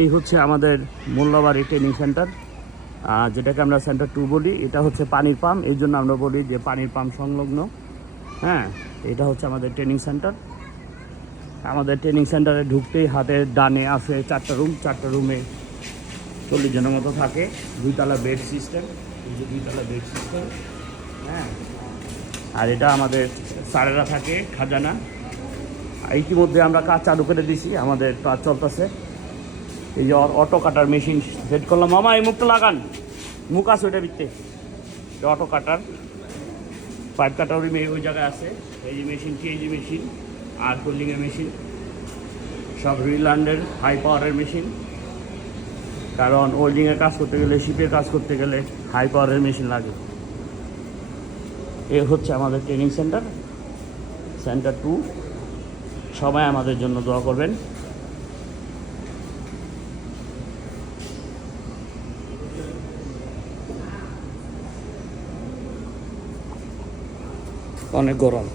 এই হচ্ছে আমাদের মোল্লাবাড়ি ট্রেনিং সেন্টার, যেটাকে আমরা সেন্টার 2 বলি। এটা হচ্ছে পানির পাম্প, এই জন্য আমরা বলি যে পানির পাম্প সংলগ্ন। হ্যাঁ, এটা হচ্ছে আমাদের ট্রেনিং সেন্টার। আমাদের ট্রেনিং সেন্টারে ঢুকতেই হাতের ডানে আছে 4টা রুম। 4টা রুমে 40 জনের মতো থাকে। 2তলা বেড সিস্টেম, এই যে 2তলা বেড সিস্টেম। হ্যাঁ, আর এটা আমাদের স্যারেরা থাকে খাজানা। ইতিমধ্যে আমরা কাজ চালু করে দিছি, আমাদের কাজ চলতেছে। এই যে অটো কাটার মেশিন সেট করলাম। মামা এই মুখটা লাগান, মুখ আছে ওইটা বিকতে। অটো কাটার, পাইপ কাটার ওই জায়গায় আছে। এই যে মেশিন, টিএজি মেশিন আর হোল্ডিংয়ের মেশিন, সব রিল্যান্ডের হাই পাওয়ারের মেশিন। কারণ ওয়েল্ডিংয়ের কাজ করতে গেলে, শিপের কাজ করতে গেলে হাই পাওয়ারের মেশিন লাগে। এ হচ্ছে আমাদের ট্রেনিং সেন্টার, সেন্টার 2। সবাই আমাদের জন্য দোয়া করবেন। অনেক গরম।